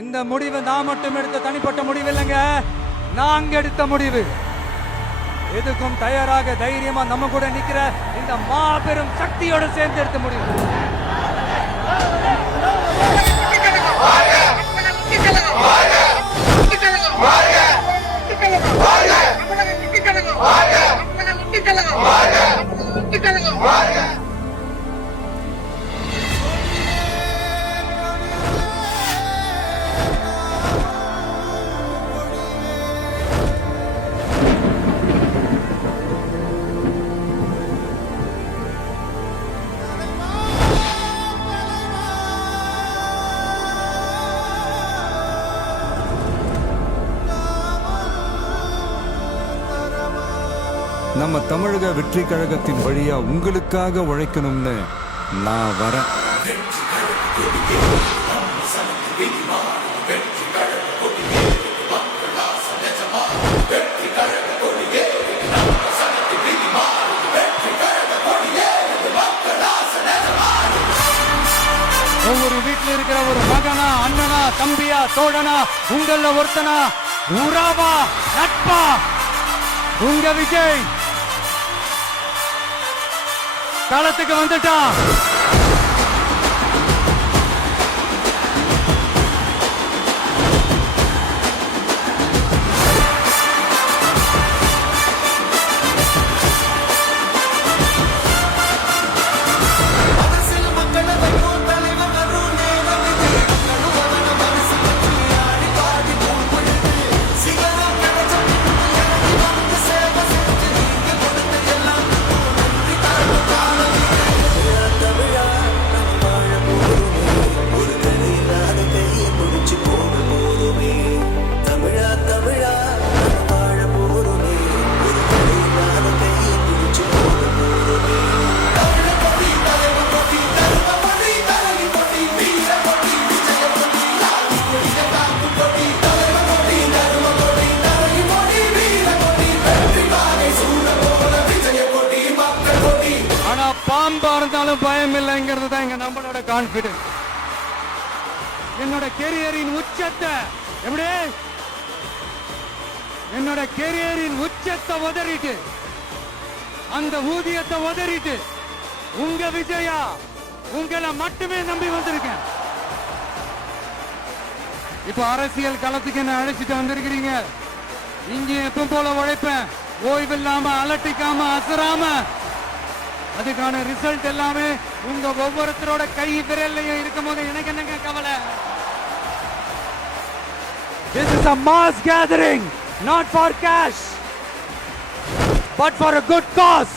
இந்த முடிவு நான் மட்டும் எடுத்த தனிப்பட்ட முடிவு இல்லைங்க, நாங்க எடுத்த முடிவு. எதுக்கும் தயாராக தைரியமா நம்ம கூட நிக்கிற இந்த மாபெரும் சக்தியோட சேர்ந்து எடுத்த முடிவு. நம்ம தமிழக வெற்றி கழகத்தின் வழியா உங்களுக்காக உழைக்கணும்னு நான் வரேன். ஒவ்வொரு வீட்டில் இருக்கிற ஒரு மகனா, அண்ணனா, தம்பியா, தோழனா, உங்கள ஒருத்தனா, உறவா, நட்பா, உங்க விஜய் களத்துக்கு வந்துட்டான். பாம்பா இருந்தாலும் பயம் இல்லைங்கிறது தான் எங்க நம்மளோட கான்பிடன்ஸ். என்னோட கெரியரின் உச்சத்தை எப்படி என்னோட கெரியரின் உச்சத்தை உதறிட்டு, அந்த ஊதியத்தை உதறிட்டு உங்க விஜயா உங்களை மட்டுமே நம்பி வந்திருக்கேன். இப்ப அரசியல் களத்துக்கு என்ன அழைச்சிட்டு வந்திருக்கிறீங்க. இங்கே எப்ப போல உழைப்பேன், ஓய்வில்லாம, அலட்டிக்காம, அசராம. அதுக்கான ரிசல்ட் எல்லாமே உங்க ஒவ்வொருத்தரோட கை விரல்லையும் இருக்கும் போது எனக்கு என்னங்க கவலை. This is a mass gathering, not for cash, but for a good cause.